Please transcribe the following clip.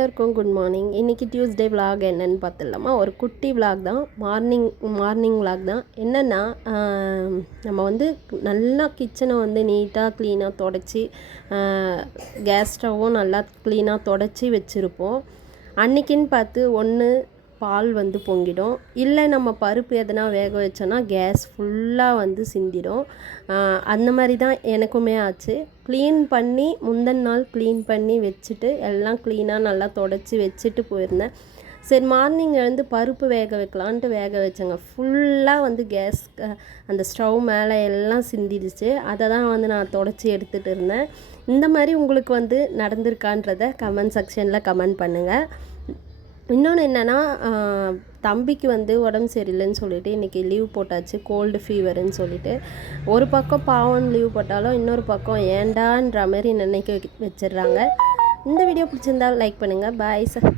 எல்லாருக்கும் good morning. இன்றைக்கி Tuesday vlog என்னென்னு பார்த்துடலாமா? ஒரு குட்டி விலாக் தான், மார்னிங் விலாக் தான். என்னென்னா நம்ம வந்து நல்லா கிச்சனை வந்து நீட்டாக க்ளீனாக தொடச்சி, கேஸ் ஸ்டவ்வும் நல்லா க்ளீனாக தொடச்சி வச்சுருப்போம். அன்றைக்கின்னு பார்த்து ஒன்று பால் வந்து பொங்கிடும், இல்லை நம்ம பருப்பு எதனா வேக வச்சோன்னா கேஸ் ஃபுல்லாக வந்து சிந்திடும். அந்த மாதிரி தான் எனக்குமே ஆச்சு. க்ளீன் பண்ணி முந்தின நாள் க்ளீன் பண்ணி வச்சுட்டு எல்லாம் க்ளீனாக நல்லா தொடச்சி வச்சுட்டு போயிருந்தேன். சரி மார்னிங் எழுந்து பருப்பு வேக வைக்கலான்ட்டு வேக வச்சேங்க. ஃபுல்லாக வந்து கேஸ் அந்த ஸ்டவ் மேலே எல்லாம் சிந்திடுச்சு. அதை தான் வந்து நான் தொடச்சி எடுத்துகிட்டு இருந்தேன். இந்த மாதிரி உங்களுக்கு வந்து நடந்திருக்கான்றதை கமெண்ட் செக்ஷனில் கமெண்ட் பண்ணுங்கள். இன்னொன்று என்னென்னா, தம்பிக்கு வந்து உடம்பு சரியில்லைன்னு சொல்லிட்டு இன்றைக்கி லீவ் போட்டாச்சு, கோல்டு ஃபீவருன்னு சொல்லிட்டு. ஒரு பக்கம் பாவம் லீவ் போட்டாலும் இன்னொரு பக்கம் ஏண்டான்ற மாதிரி நினைக்க வச்சிடுறாங்க. இந்த வீடியோ பிடிச்சிருந்தால் லைக் பண்ணுங்கள். Bye sir.